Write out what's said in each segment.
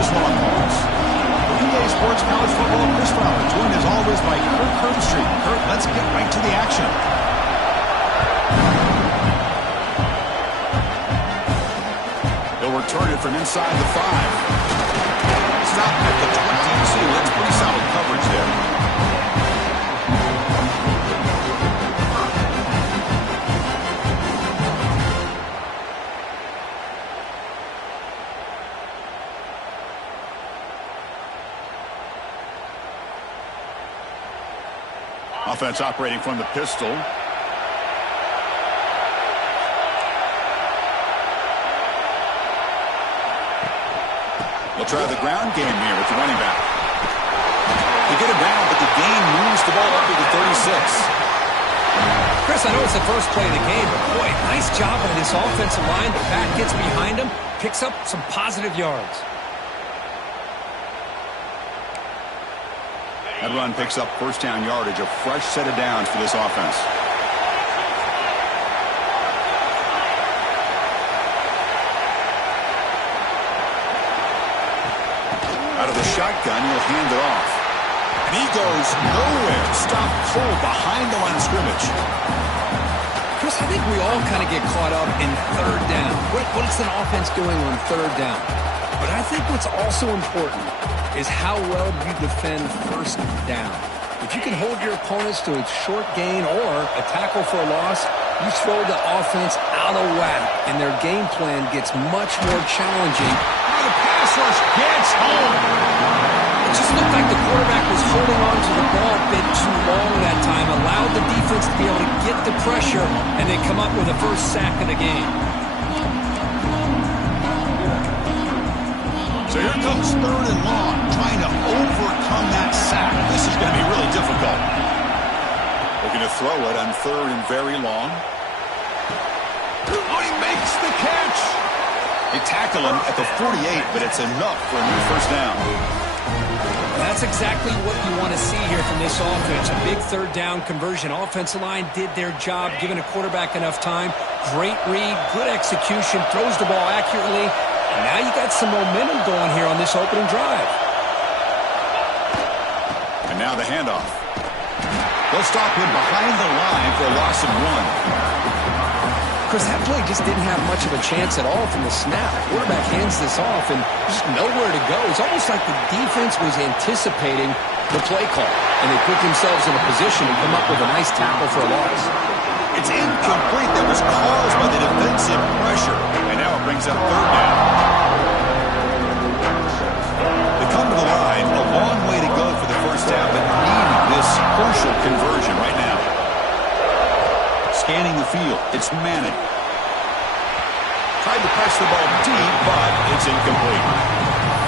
his long balls. For EA Sports College Football, Chris Fowler, joined as always by Kurt Herbstreit. Kurt, let's get right to the action. He'll return it from inside the 5. Stop at the 22. That's pretty solid coverage there. Offense operating from the pistol. They'll try the ground game here with the running back. They get him down, but the gain moves the ball up to the 36. Chris, I know it's the first play of the game, but boy, nice job by this offensive line. The back gets behind him, picks up some positive yards. That run picks up first down yardage, a fresh set of downs for this offense. Out of the shotgun, he'll hand it off. And he goes nowhere. Stop full behind the line of scrimmage. Chris, I think we all kind of get caught up in third down. What is an offense doing on third down? But I think what's also important is how well you defend first down. If you can hold your opponents to a short gain or a tackle for a loss, you throw the offense out of whack, and their game plan gets much more challenging. The pass rush gets home. It just looked like the quarterback was holding on to the ball a bit too long that time, allowed the defense to be able to get the pressure, and they come up with the first sack of the game. So here comes third and long, trying to overcome that sack. This is going to be really difficult. They're going to throw it on third and very long. Oh, he makes the catch. They tackle him at the 48, but it's enough for a new first down. That's exactly what you want to see here from this offense. A big third down conversion. Offensive line did their job, giving a quarterback enough time. Great read, good execution, throws the ball accurately. And now you got some momentum going here on this opening drive. And now the handoff. They'll stop him behind the line for a loss of 1. Chris, that play just didn't have much of a chance at all from the snap. Quarterback hands this off and just nowhere to go. It's almost like the defense was anticipating the play call, and they put themselves in a position to come up with a nice tackle for a loss. It's incomplete. That was caused by the defensive pressure, and now it brings up third down. They come to the line, a long way to go for the first down, but need this crucial conversion right now. Scanning the field, it's Manning. Tried to press the ball deep, but it's incomplete.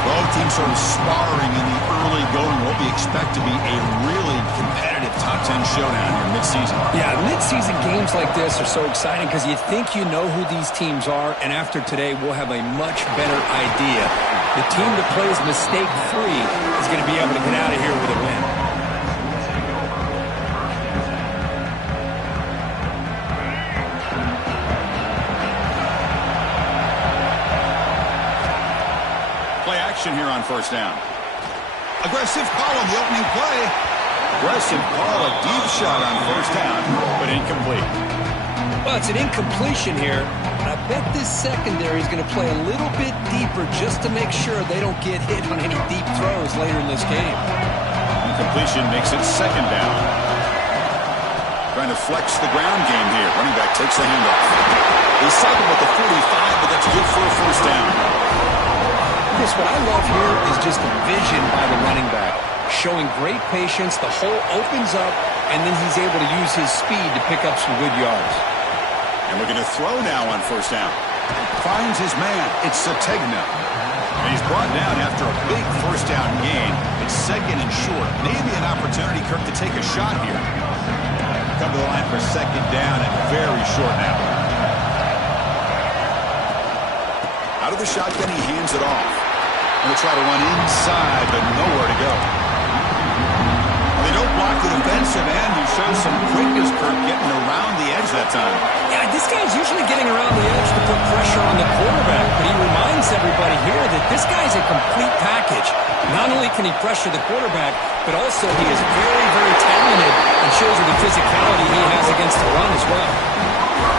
Both teams sort of sparring in the early going. What we expect to be a really competitive top 10 showdown here mid-season. Yeah, mid-season games like this are so exciting because you think you know who these teams are, and after today, we'll have a much better idea. The team that plays mistake-free is going to be able to get out of here with a win. Here on first down. Aggressive call on the opening play. Aggressive call, a deep shot on first down, but incomplete. Well, it's an incompletion here, but I bet this secondary is going to play a little bit deeper just to make sure they don't get hit on any deep throws later in this game. Incompletion makes it second down. Trying to flex the ground game here. Running back takes the handoff. They cycle with the 45, but that's good for a first down. Chris, what I love here is just the vision by the running back. Showing great patience, the hole opens up, and then he's able to use his speed to pick up some good yards. And we're going to throw now on first down. Finds his man. It's Sategna. And he's brought down after a big first down gain. It's second and short. Maybe an opportunity, Kirk, to take a shot here. Come to the line for second down and very short now. Out of the shotgun, he hands it off. Going to try to run inside, but nowhere to go. They don't block the defensive end. He shows some quickness, Kirk, getting around the edge that time. Yeah, this guy's usually getting around the edge to put pressure on the quarterback, but he reminds everybody here that this guy's a complete only can he pressure the quarterback, but also he is very, very talented and shows you the physicality he has against the run as well.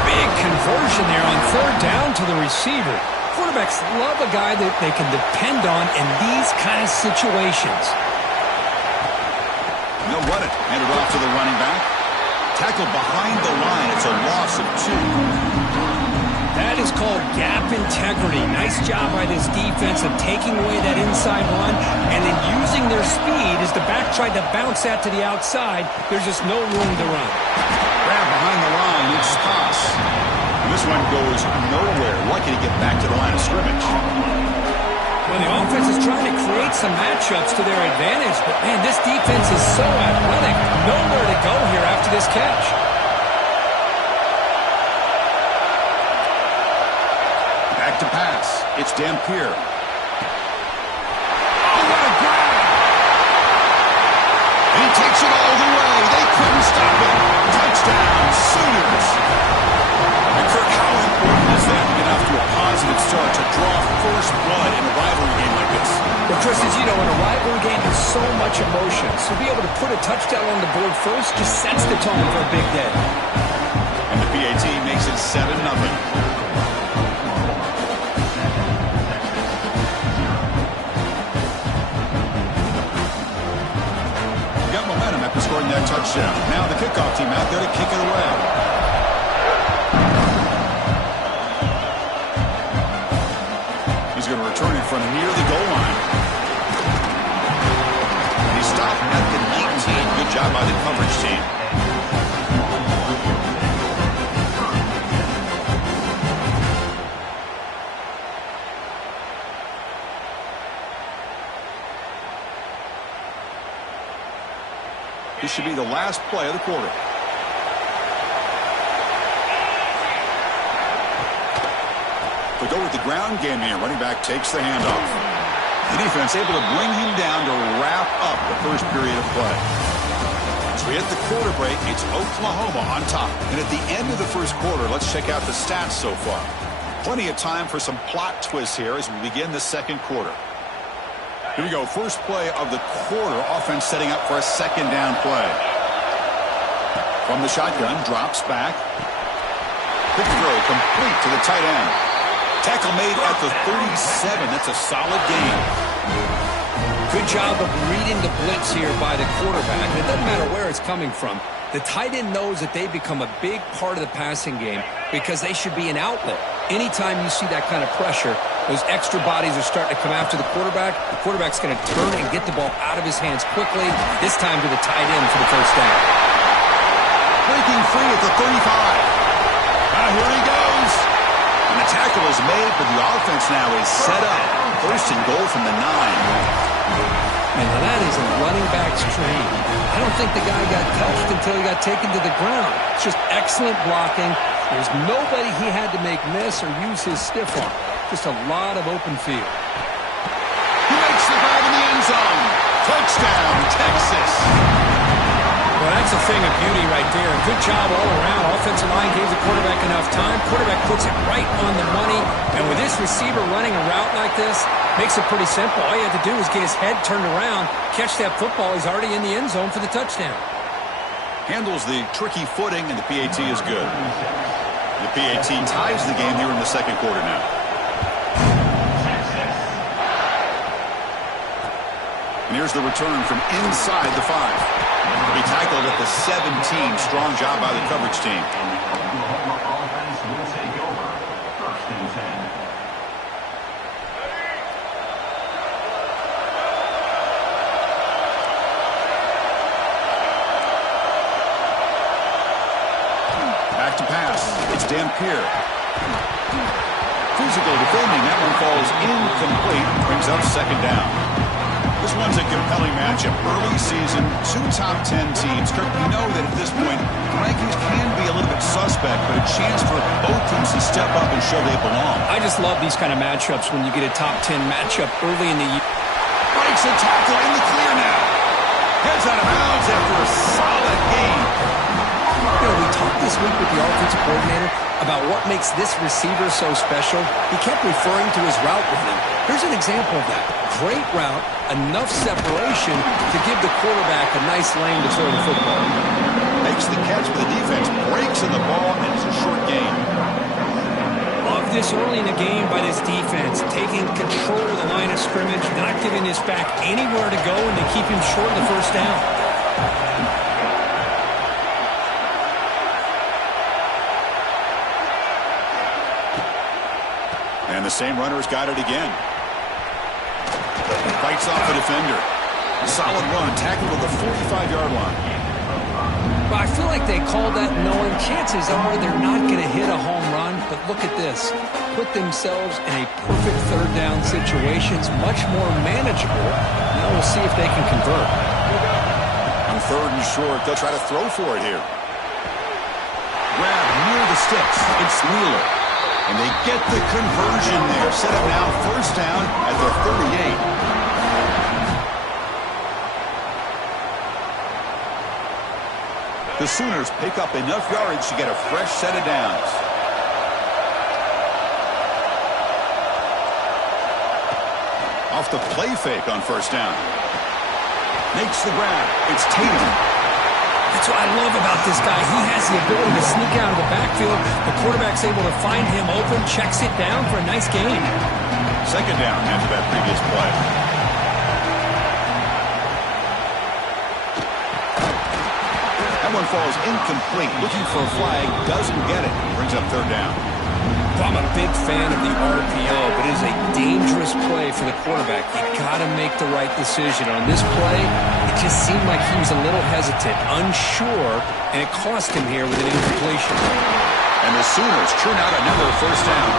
Big conversion there on third down to the receiver. Quarterbacks love a guy that they can depend on in these kind of situations. They'll run it. Hand it off to the running back. Tackled behind the line. It's a loss of 2. That is called gap integrity. Nice job by this defense of taking away that inside run and then using their speed as the back tried to bounce that to the outside. There's just no room to run. Grab behind the line. It's toss. This one goes nowhere. Lucky to get back to the line of scrimmage. Well, the offense is trying to create some matchups to their advantage, but, man, this defense is so athletic. Nowhere to go here after this catch. Back to pass. It's Dampier. Oh, what a grab! He takes it all the way. They couldn't stop him. Touchdown, Sooners. And Kirk, how important is that to get off to a positive start to draw first blood in a rivalry game like this? Well, Chris, as you know, in a rivalry game, there's so much emotion. So to be able to put a touchdown on the board first just sets the tone for a big day. And the PAT makes it 7-0. After scoring that touchdown. Now the kickoff team out there to kick it away. He's going to return it from near the goal line. And he stopped at the 19. Good job by the coverage team. This should be the last play of the quarter. They go with the ground game here. Running back takes the handoff. The defense able to bring him down to wrap up the first period of play. As we hit the quarter break, it's Oklahoma on top. And at the end of the first quarter, let's check out the stats so far. Plenty of time for some plot twists here as we begin the second quarter. Here we go. First play of the quarter. Offense setting up for a second down play. From the shotgun, drops back. Quick throw, complete to the tight end. Tackle made at the 37. That's a solid gain. Good job of reading the blitz here by the quarterback. And it doesn't matter where it's coming from. The tight end knows that they become a big part of the passing game because they should be an outlet. Anytime you see that kind of pressure, those extra bodies are starting to come after the quarterback. The quarterback's going to turn and get the ball out of his hands quickly, this time to the tight end for the first down. Breaking free at the 35. Here he goes. And the tackle is made, but the offense now is set up. First and goal from the 9. And that is a running back's dream. I don't think the guy got touched until he got taken to the ground. It's just excellent blocking. There's nobody he had to make miss or use his stiff arm. Just a lot of open field. He makes the grab in the end zone. Touchdown, Texas. Well, that's a thing of beauty right there. Good job all around. Offensive line gave the quarterback enough time. Quarterback puts it right on the money. And with this receiver running a route like this, makes it pretty simple. All you have to do is get his head turned around, catch that football. He's already in the end zone for the touchdown. Handles the tricky footing, and the PAT is good. The PAT ties the game here in the second quarter now. And here's the return from inside the 5. He tackled at the 17. Strong job by the coverage team. Offense will take over. First and 10. Back to pass. It's Dampier. Physical defending. That one falls incomplete. Brings up second down. This one's a compelling matchup. Early season, 2 top 10 teams. Kirk, we know that at this point, the rankings can be a little bit suspect, but a chance for both teams to step up and show they belong. I just love these kind of matchups when you get a top 10 matchup early in the year. Breaks a tackle in the clear now. Heads out of bounds after a solid game. You know, we talked this week with the offensive coordinator about what makes this receiver so special. He kept referring to his route running. Here's an example of that. Great route, enough separation to give the quarterback a nice lane to throw the football. Makes the catch for the defense, breaks in the ball, and it's a short gain. Love this early in the game by this defense, taking control of the line of scrimmage, not giving this back anywhere to go, and they keep him short of the first down. And the same runner's got it again. Fights off the defender. Solid run, tackled at the 45-yard line. Well, I feel like they called that knowing chances are they're not going to hit a home run, but look at this. Put themselves in a perfect third down situation. It's much more manageable. Now we'll see if they can convert. On third and short, they'll try to throw for it here. Grab near the sticks. It's Wheeler. And they get the conversion there. Set up now first down at their 38. The Sooners pick up enough yardage to get a fresh set of downs. Off the play fake on first down. Makes the grab. It's Tatum. That's what I love about this guy. He has the ability to sneak out of the backfield. The quarterback's able to find him open, checks it down for a nice gain. Second down after that previous play. That one falls incomplete. Looking for a flag, doesn't get it. Brings up third down. I'm a big fan of the RPO, but it is a dangerous play for the quarterback. You got to make the right decision. On this play, it just seemed like he was a little hesitant, unsure, and it cost him here with an incompletion. And the Sooners churn out another first down.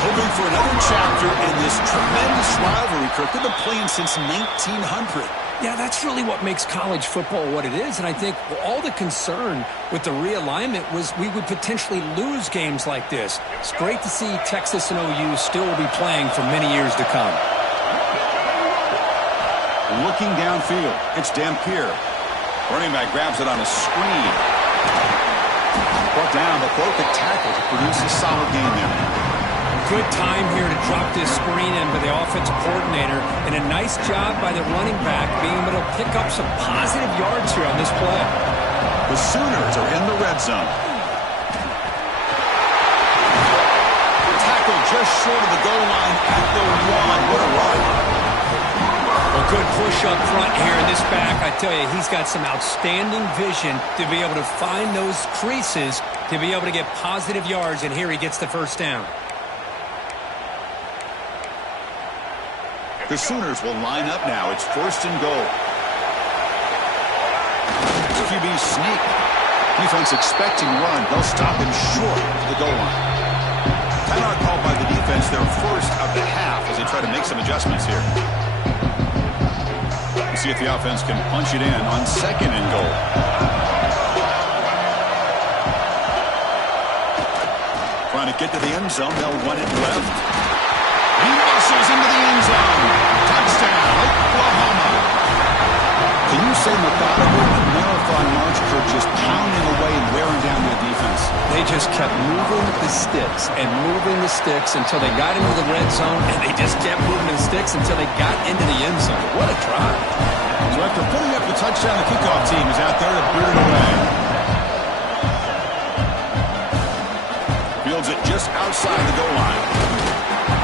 Hoping for another chapter in this tremendous rivalry, Kirk. They've been playing since 1900. Yeah, that's really what makes college football what it is. And I think all the concern with the realignment was we would potentially lose games like this. It's great to see Texas and OU still be playing for many years to come. Looking downfield, it's Dampier. Running back grabs it on a screen. Brought down, but broke the tackle to produce a solid gain there. Good time here to drop this screen in by the offensive coordinator, and a nice job by the running back being able to pick up some positive yards here on this play. The Sooners are in the red zone. Tackle just short of the goal line at the 1. What a run. A good push up front here in this back. I tell you, he's got some outstanding vision to be able to find those creases to be able to get positive yards, and here he gets the first down. The Sooners will line up now. It's first and goal. QB sneak. Defense expecting run. They'll stop him short of the goal line. Timeout called by the defense, their first of the half, as they try to make some adjustments here. We'll see if the offense can punch it in on second and goal. Trying to get to the end zone. They'll run it left. He muscles into the end zone. Touchdown, Oklahoma. Can you say methodical and marathon march for just pounding away and wearing down their defense? They just kept moving the sticks and moving the sticks until they got into the red zone, and they just kept moving the sticks until they got into the end zone. What a drive. So after putting up the touchdown, the kickoff team is out there to boot it away. Fields it just outside the goal line.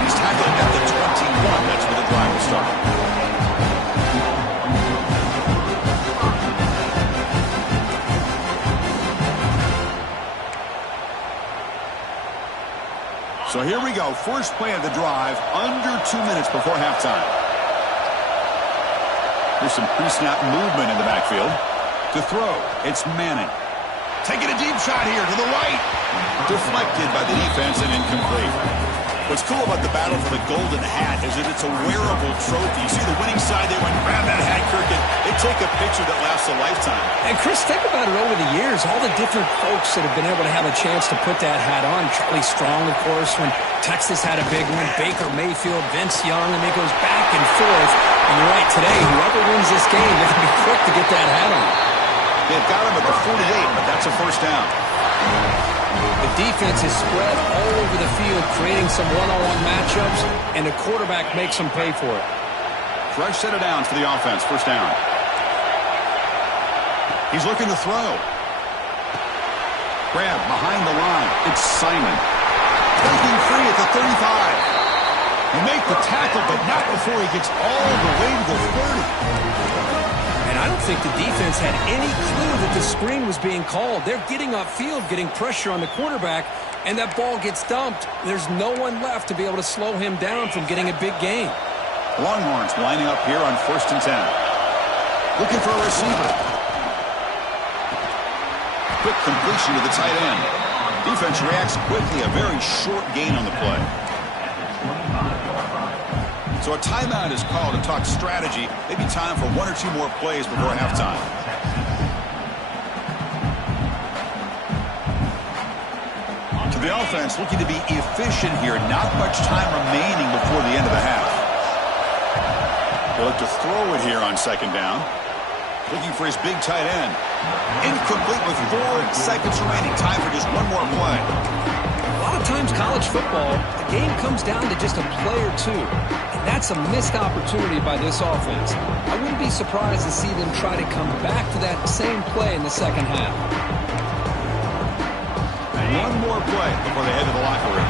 He's tackled at the 21. That's where the drive will start. So here we go. First play of the drive, under 2 minutes before halftime. There's some pre-snap movement in the backfield. To throw, it's Manning. Taking a deep shot here to the right. Deflected by the defense and incomplete. What's cool about the battle for the golden hat is that it's a wearable trophy. You see the winning side, they went grab that hat, Kirk, and they take a picture that lasts a lifetime. And Chris, think about it over the years, all the different folks that have been able to have a chance to put that hat on. Charlie Strong, of course, when Texas had a big one, Baker Mayfield, Vince Young, and it goes back and forth. And you're right, today, whoever wins this game, they're going to be quick to get that hat on. They've got him at the 48, but that's a first down. The defense is spread all over the field, creating some one-on-one matchups, and the quarterback makes them pay for it. Fresh set of downs for the offense. First down. He's looking to throw. Grab behind the line. It's Simon. Breaking free at the 35. He make the tackle, but not before he gets all the way to the 30. And I don't think the defense had any clue that the screen was being called. They're getting upfield, getting pressure on the quarterback, and that ball gets dumped. There's no one left to be able to slow him down from getting a big gain. Longhorns lining up here on 1st and 10. Looking for a receiver. Quick completion to the tight end. Defense reacts quickly. A very short gain on the play. So a timeout is called to talk strategy. Maybe time for 1 or 2 more plays before halftime. To the offense, looking to be efficient here. Not much time remaining before the end of the half. They'll look to throw it here on 2nd down. Looking for his big tight end. Incomplete with 4 seconds remaining. Time for just 1 more play. A lot of times college football, the game comes down to just a play or 2. And that's a missed opportunity by this offense. I wouldn't be surprised to see them try to come back to that same play in the second half. 1 more play before they head to the locker room.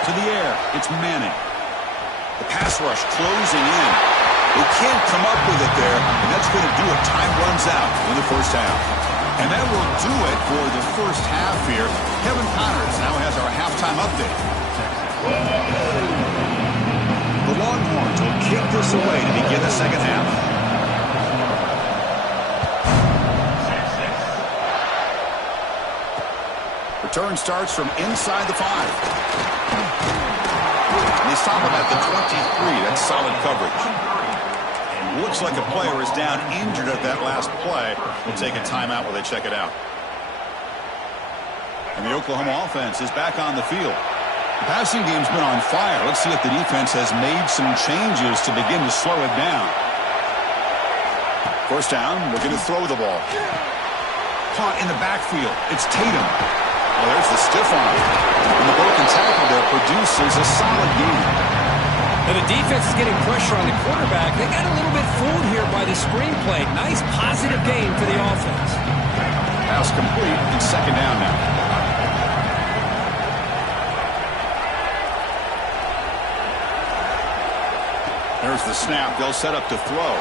To the air, it's Manning. The pass rush closing in. They can't come up with it there, and that's going to do it. Time runs out in the first half. And that will do it for the first half here. Kevin Connors now has our halftime update. The Longhorns will kick this away to begin the second half. Return starts from inside the 5. They stop him at the 23. That's solid coverage. And looks like a player is down injured at that last play. We'll take a timeout while they check it out. And the Oklahoma offense is back on the field. The passing game's been on fire. Let's see if the defense has made some changes to begin to slow it down. First down, looking to throw the ball. Caught in the backfield. It's Tatum. Well, there's the stiff arm. And the broken tackle there produces a solid gain. Now the defense is getting pressure on the quarterback. They got a little bit fooled here by the screenplay. Nice positive gain for the offense. Pass complete and 2nd down now. There's the snap. They'll set up to throw.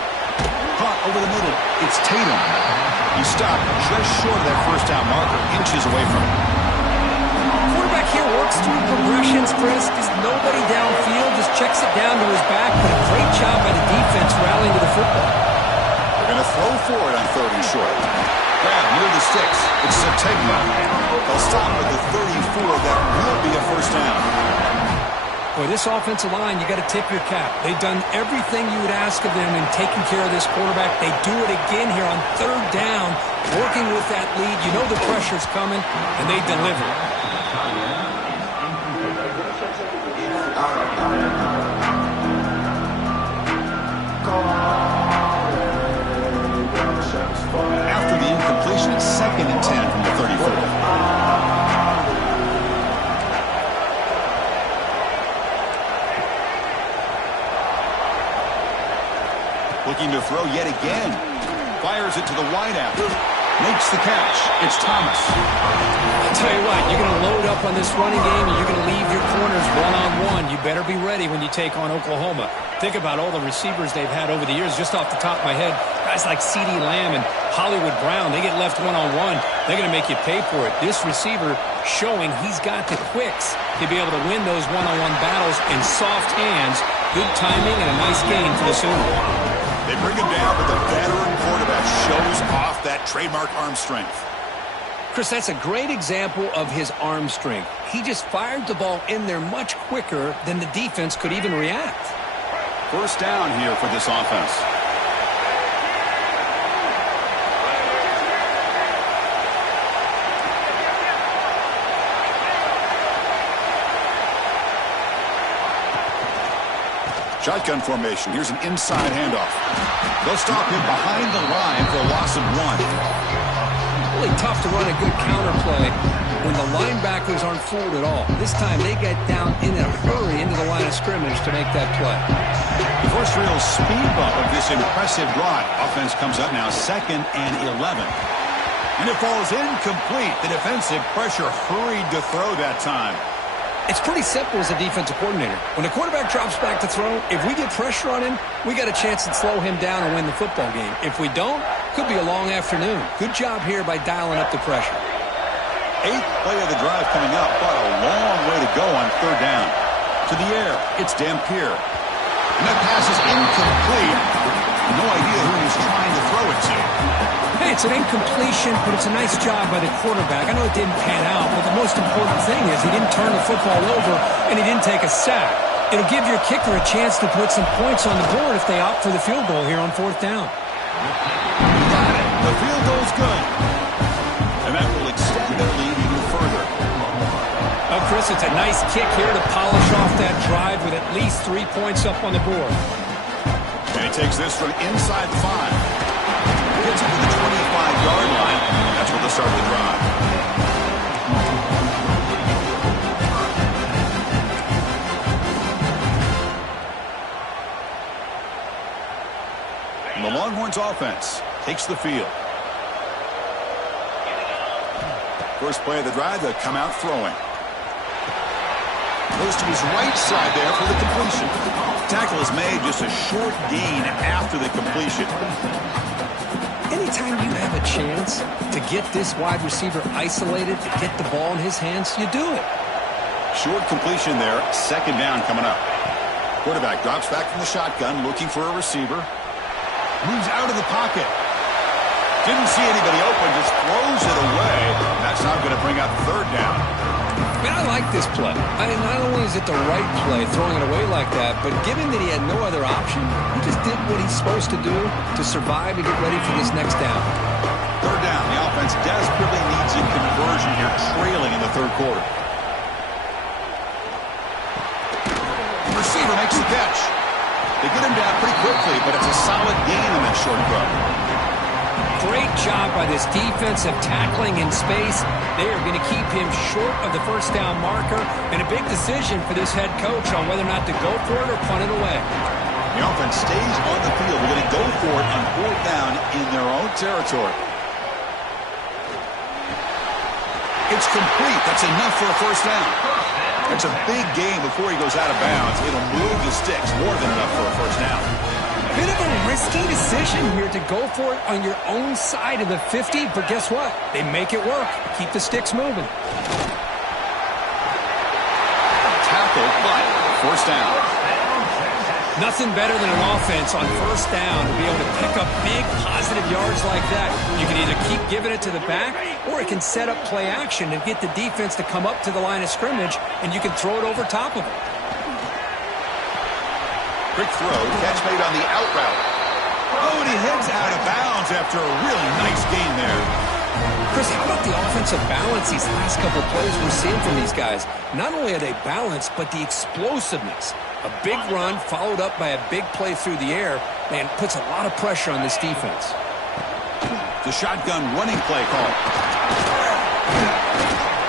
Caught over the middle. It's Tatum. He stopped just short of that first down marker, inches away from it. Quarterback here works through progressions, Chris. Just nobody downfield, just checks it down to his back. But a great job by the defense rallying to the football. They're going to throw for it on 3rd and short. Grab near the sticks. It's Sategna. They'll stop at the 34. That will be a first down. Boy, this offensive line, you got to tip your cap. They've done everything you would ask of them in taking care of this quarterback. They do it again here on 3rd down, working with that lead. You know the pressure's coming, and they deliver. After the incompletion, it's 2nd and 10 from the 34. Looking to throw yet again. Fires it to the wideout. Makes the catch. It's Thomas. I'll tell you what, you're going to load up on this running game and you're going to leave your corners one-on-one. You better be ready when you take on Oklahoma. Think about all the receivers they've had over the years. Just off the top of my head, guys like CeeDee Lamb and Hollywood Brown, they get left one-on-one. They're going to make you pay for it. This receiver showing he's got the quicks to be able to win those one-on-one battles in soft hands. Good timing and a nice gain for the Sooners. They bring him down, but the veteran quarterback shows off that trademark arm strength. Chris, that's a great example of his arm strength. He just fired the ball in there much quicker than the defense could even react. First down here for this offense. Shotgun formation. Here's an inside handoff. They'll stop him behind the line for a loss of 1. Really tough to run a good counterplay when the linebackers aren't fooled at all. This time they get down in a hurry into the line of scrimmage to make that play. The first real speed bump of this impressive drive. Offense comes up now 2nd and 11. And it falls incomplete. The defensive pressure hurried to throw that time. It's pretty simple as a defensive coordinator. When the quarterback drops back to throw, if we get pressure on him, we got a chance to slow him down and win the football game. If we don't, could be a long afternoon. Good job here by dialing up the pressure. 8th play of the drive coming up, but a long way to go on 3rd down. To the air, it's Dampier. And that pass is incomplete. No idea who he's trying to throw it to. Hey, it's an incompletion, but it's a nice job by the quarterback. I know it didn't pan out, but the most important thing is he didn't turn the football over and he didn't take a sack. It'll give your kicker a chance to put some points on the board if they opt for the field goal here on 4th down. Got it. The field goal's good. And that will extend their lead even further. Oh, Chris, it's a nice kick here to polish off that drive with at least 3 points up on the board. And he takes this from inside the 5. Gets it to the 25-yard line. That's where they'll start the drive. And the Longhorns offense takes the field. First play of the drive, they'll come out throwing. Goes to his right side there for the completion. Tackle is made, just a short gain after the completion. Anytime you have a chance to get this wide receiver isolated, to get the ball in his hands, you do it. Short completion there, 2nd down coming up. Quarterback drops back from the shotgun, looking for a receiver. Moves out of the pocket. Didn't see anybody open, just throws it away. That's not going to bring up 3rd down. Man, I like this play. I mean, not only is it the right play, throwing it away like that, but given that he had no other option, he just did what he's supposed to do to survive and get ready for this next down. 3rd down. The offense desperately needs a conversion here, trailing in the 3rd quarter. Receiver makes the catch. They get him down pretty quickly, but it's a solid gain on that short throw. Great job by this defensive tackling in space. They are going to keep him short of the 1st down marker, and a big decision for this head coach on whether or not to go for it or punt it away. The offense stays on the field. We're going to go for it on 4th down in their own territory. It's complete. That's enough for a 1st down. That's a big gain before he goes out of bounds. It'll move the sticks, more than enough for a 1st down. Bit of a risky decision here to go for it on your own side of the 50, but guess what? They make it work. Keep the sticks moving. Tackle, but 1st down. Nothing better than an offense on 1st down to be able to pick up big positive yards like that. You can either keep giving it to the back, or it can set up play action and get the defense to come up to the line of scrimmage, and you can throw it over top of it. Quick throw, catch made on the out route. Oh, and he heads out of bounds after a really nice gain there. Chris, how about the offensive balance these last couple plays we're seeing from these guys? Not only are they balanced, but the explosiveness. A big run followed up by a big play through the air, man, puts a lot of pressure on this defense. The shotgun running play call.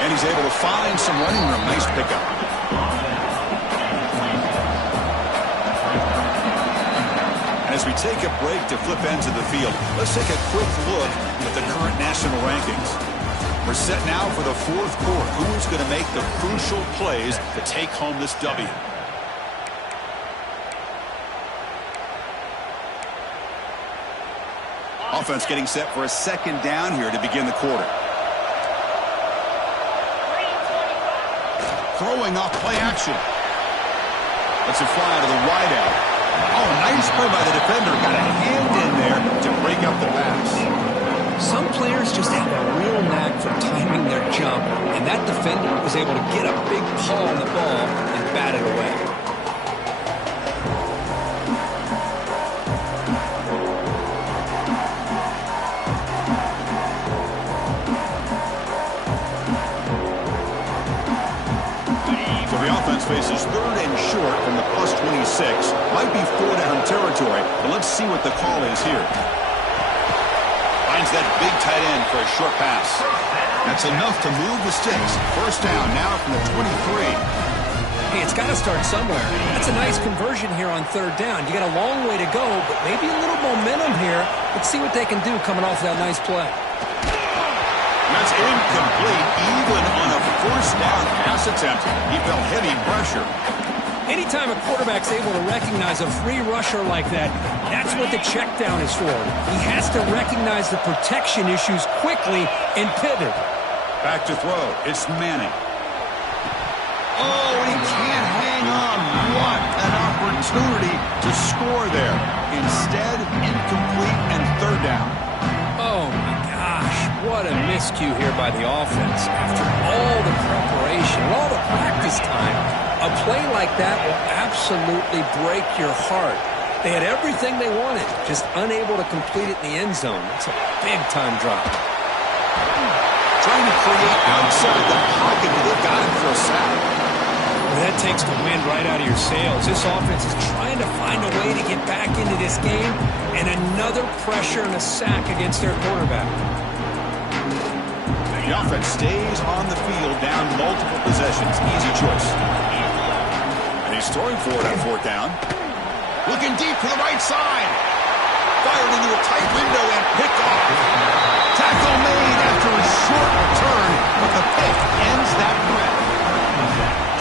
And he's able to find some running room. Nice pickup. As we take a break to flip ends of the field, let's take a quick look at the current national rankings. We're set now for the 4th quarter. Who is going to make the crucial plays to take home this W? Offense getting set for a 2nd down here to begin the quarter. Throwing off play action. Let's it fly out of the wideout. Oh, nice play by the defender. Got a hand in there to break up the pass. Some players just have a real knack for timing their jump, and that defender was able to get a big paw on the ball and bat it away. offense faces third and short from the +26. Might be 4-down territory, but let's see what the call is here. Finds that big tight end for a short pass. That's enough to move the sticks. First down now from the 23. Hey, it's got to start somewhere. That's a nice conversion here on third down. You got a long way to go, but maybe a little momentum here. Let's see what they can do coming off that nice play. That's incomplete, even on a first down pass attempt. He felt heavy pressure. Anytime a quarterback's able to recognize a free rusher like that, that's what the check down is for. He has to recognize the protection issues quickly and pivot. Back to throw. It's Manning. Oh, he can't hang on. What an opportunity to score there. Instead, incomplete and third down. Oh, my gosh. What a miscue here by the offense. After all the preparation, all the practice time, a play like that will absolutely break your heart. They had everything they wanted, just unable to complete it in the end zone. It's a big-time drop. Trying to create outside the pocket, but they got him for a sack. Well, that takes the wind right out of your sails. This offense is trying to find a way to get back into this game, and another pressure and a sack against their quarterback. The offense stays on the field, down multiple possessions. Easy choice. And he's throwing for it on fourth down. Looking deep to the right side. Fired into a tight window and picked off. Tackle made after a short return, but the pick ends that threat.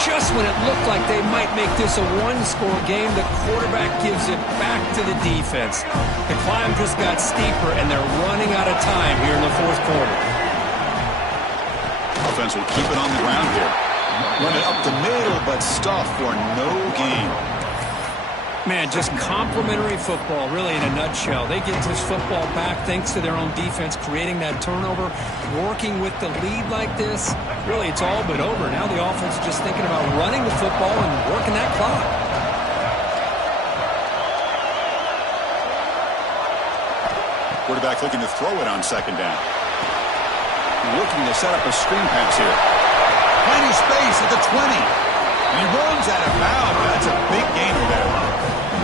Just when it looked like they might make this a one-score game, the quarterback gives it back to the defense. The climb just got steeper, and they're running out of time here in the fourth quarter. Offense will keep it on the ground here. Run it up the middle, but stuffed for no gain. Man, just complimentary football, really, in a nutshell. They get this football back thanks to their own defense, creating that turnover, working with the lead like this. Really, it's all but over. Now the offense is just thinking about running the football and working that clock. Quarterback looking to throw it on second down. Looking to set up a screen pass here. Plenty of space at the 20. And he runs out of bounds. That's a big gainer there.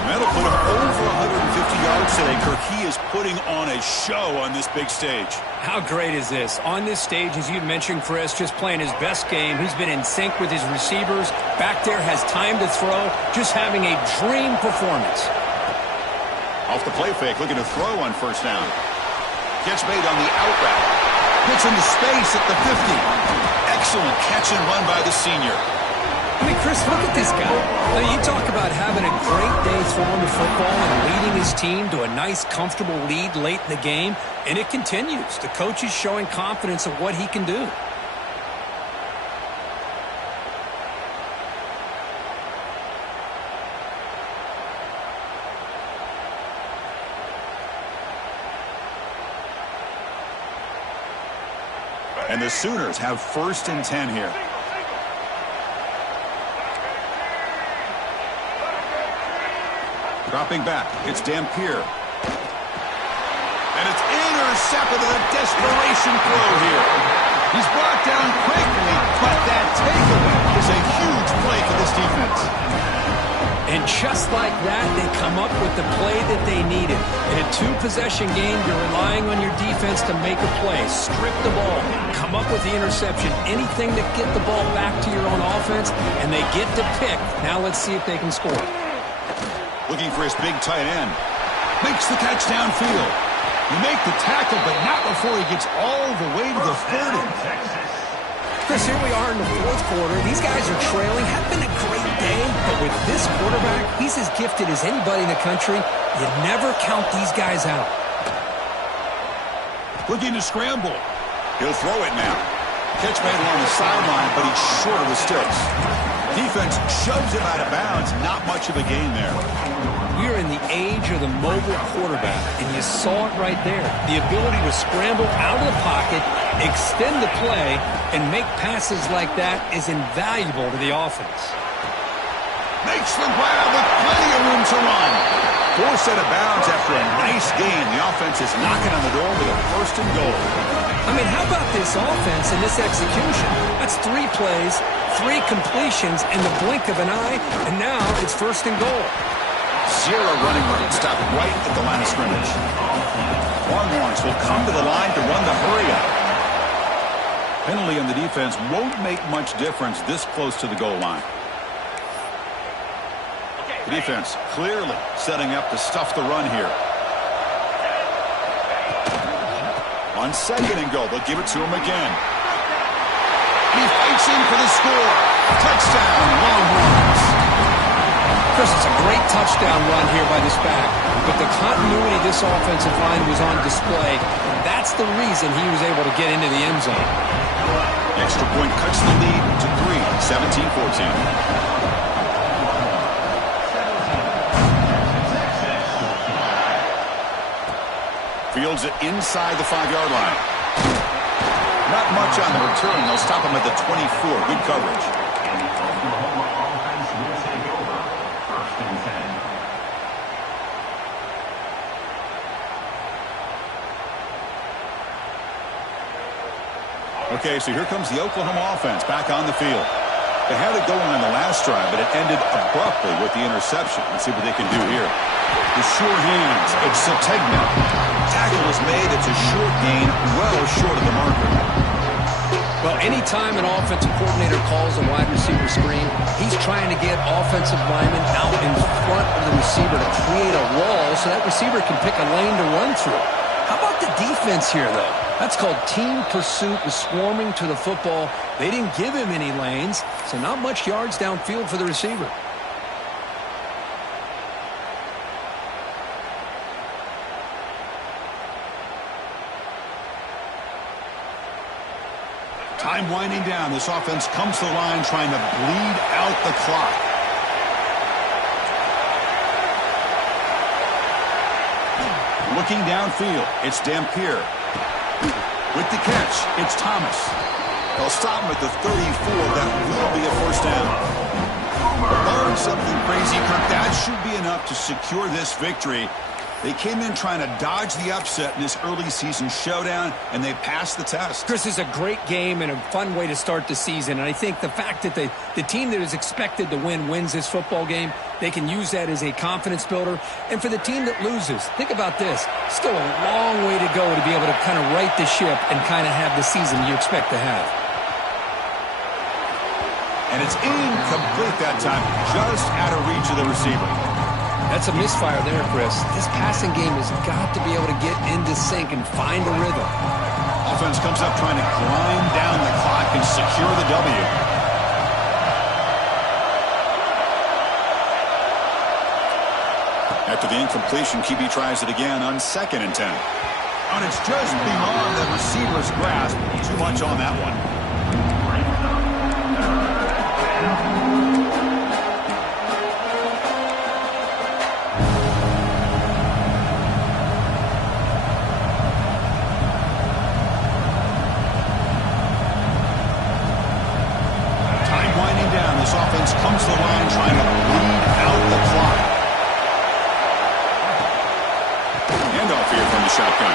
That'll put him over 150 yards today. Kirk, he is putting on a show on this big stage. How great is this? On this stage, as you mentioned, Chris, just playing his best game. He's been in sync with his receivers. Back there, has time to throw. Just having a dream performance. Off the play fake, looking to throw on first down. Catch made on the out route. Hits into space at the 50. Excellent catch and run by the senior. I mean, Chris, look at this guy. I mean, you talk about having a great day throwing the football and leading his team to a nice, comfortable lead late in the game, and it continues. The coach is showing confidence of what he can do. And the Sooners have first and 10 here. Dropping back, it's Dampier. And it's intercepted in a desperation throw here. He's brought down quickly, but that takeaway is a huge play for this defense. And just like that, they come up with the play that they needed. In a two-possession game, you're relying on your defense to make a play, strip the ball, come up with the interception, anything to get the ball back to your own offense, and they get the pick. Now let's see if they can score. Looking for his big tight end. Makes the catch downfield. You make the tackle, but not before he gets all the way to the 30. Chris, here we are in the fourth quarter. These guys are trailing. Have been a great day, but with this quarterback, he's as gifted as anybody in the country. You never count these guys out. Looking to scramble. He'll throw it now. Catch made along the sideline, but he's short of the sticks. Defense shoves him out of bounds. Not much of a gain there. We are in the age of the mobile quarterback, and you saw it right there. The ability to scramble out of the pocket, extend the play, and make passes like that is invaluable to the offense. Makes the grab with plenty of room to run. Forced out of bounds after a nice gain. The offense is knocking on the door with a first and goal. I mean, how about this offense and this execution? That's 3 plays, 3 completions in the blink of an eye, and now it's first and goal. 0 running room. Stopped right at the line of scrimmage. Longhorns will come to the line to run the hurry-up. Penalty on the defense won't make much difference this close to the goal line. The defense clearly setting up to stuff the run here. On second and goal, they'll give it to him again. He fights in for the score. Touchdown, Longhorns. Chris, it's a great touchdown run here by this back, but the continuity this offensive line was on display. That's the reason he was able to get into the end zone. Extra point cuts the lead to 3, 17-14. Fields it inside the 5-yard line. Not much on the return. They'll stop him at the 24. Good coverage. And the Oklahoma offense will take over. First and 10. Okay, so here comes the Oklahoma offense back on the field. They had it going on the last drive, but it ended abruptly with the interception. Let's see what they can do here. The sure hands. It's Sategna. Tackle is made. It's a short gain, well short of the marker. Well, anytime an offensive coordinator calls a wide receiver screen, he's trying to get offensive linemen out in front of the receiver to create a wall so that receiver can pick a lane to run through. How about the defense here, though? That's called team pursuit with swarming to the football. They didn't give him any lanes, so not much yards downfield for the receiver. Time winding down. This offense comes to the line trying to bleed out the clock. Looking downfield, it's Dampier. With the catch, it's Thomas. They'll stop him at the 34. That will be a first down. Barring something crazy, Kirk, that should be enough to secure this victory. They came in trying to dodge the upset in this early season showdown, and they passed the test. Chris, is a great game and a fun way to start the season. And I think the fact that the team that is expected to win wins this football game, they can use that as a confidence builder. And for the team that loses, think about this. Still a long way to go to be able to kind of right the ship and kind of have the season you expect to have. And it's incomplete that time, just out of reach of the receiver. That's a misfire there, Chris. This passing game has got to be able to get into sync and find a rhythm. Offense comes up trying to grind down the clock and secure the W. After the incompletion, QB tries it again on second and 10. And it's just beyond the receiver's grasp. Too much on that one. This offense comes to the line trying to bleed out the clock. Handoff here from the shotgun.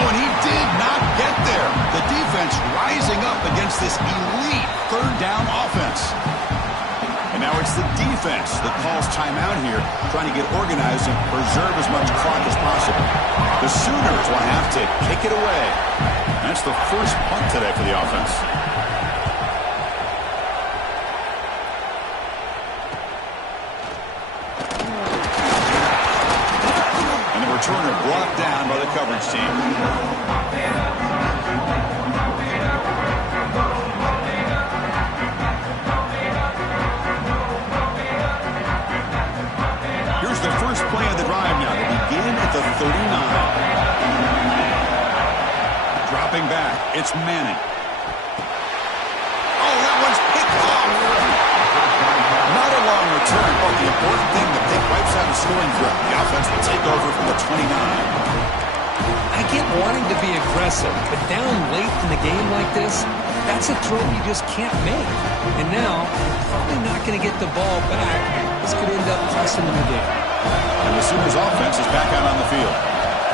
Oh, and he did not get there. The defense rising up against this elite third down offense. And now it's the defense that calls timeout here, trying to get organized and preserve as much clock as possible. The Sooners will have to kick it away. That's the first punt today for the offense. Returner brought down by the coverage team. Here's the first play of the drive now. They begin at the 39. Dropping back, it's Manning. Oh, that one's picked off. Not a long return, but the important thing, the pick wipes out the scoring threat. The offense will take over from the 29. I get wanting to be aggressive, but down late in the game like this, that's a throw you just can't make. And now, probably not going to get the ball back. This could end up costing them the game. And the Sooners offense is back out on the field.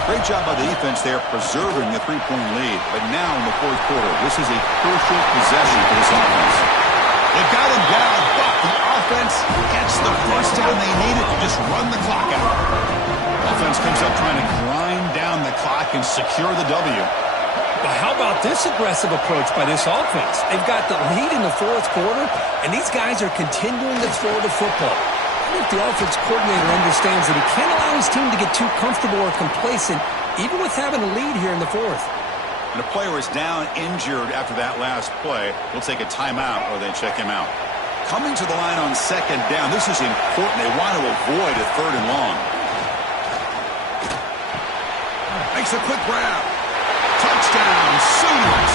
Great job by the defense there preserving the three-point lead. But now in the fourth quarter, this is a crucial possession for this offense. They've got him down, but the offense gets the first down they needed to just run the clock out. Offense comes up trying to grind down the clock and secure the W. But how about this aggressive approach by this offense? They've got the lead in the fourth quarter, and these guys are continuing to throw the football. I think the offense coordinator understands that he can't allow his team to get too comfortable or complacent, even with having a lead here in the fourth. And a player is down injured after that last play. We'll take a timeout or they check him out. Coming to the line on second down, this is important. They want to avoid a third and long. Makes a quick grab. Touchdown, Sooners.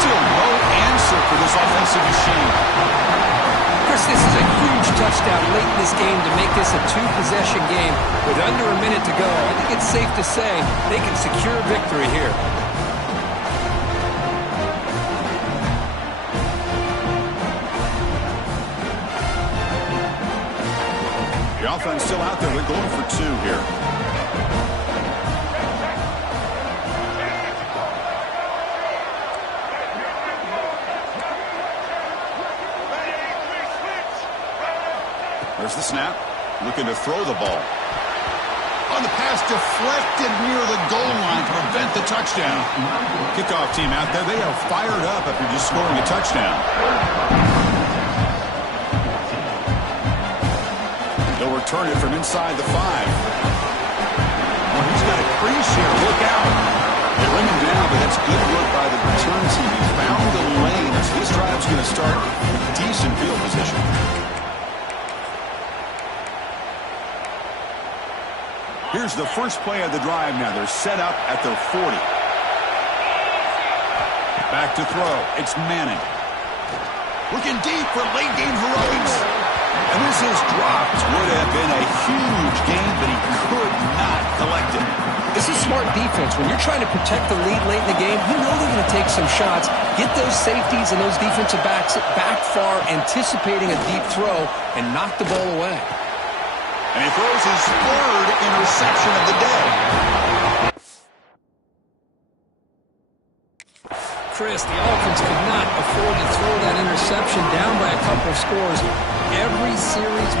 Still no answer for this offensive machine. Chris, this is a huge touchdown late in this game to make this a two-possession game with under a minute to go. I think it's safe to say they can secure victory here. The offense still out there. They're going for two here. There's the snap. Looking to throw the ball. On the pass, deflected near the goal line to prevent the touchdown. Kickoff team out there. They are fired up after just scoring a touchdown. They'll return it from inside the 5. Well, he's got a crease here. Look out. They ring him down, but that's good work by the return team. He found the lane. So this drive's going to start with decent field position. Here's the first play of the drive now. They're set up at their 40. Back to throw. It's Manning. Looking deep for late game heroics. And this is dropped. Would have been a huge gain, but he could not collect it. This is smart defense. When you're trying to protect the lead late in the game, you know they're going to take some shots, get those safeties and those defensive backs back far, anticipating a deep throw, and knock the ball away. And he throws his third interception of the day. Chris, the offense could not afford to throw that interception down by a couple of scores. Every series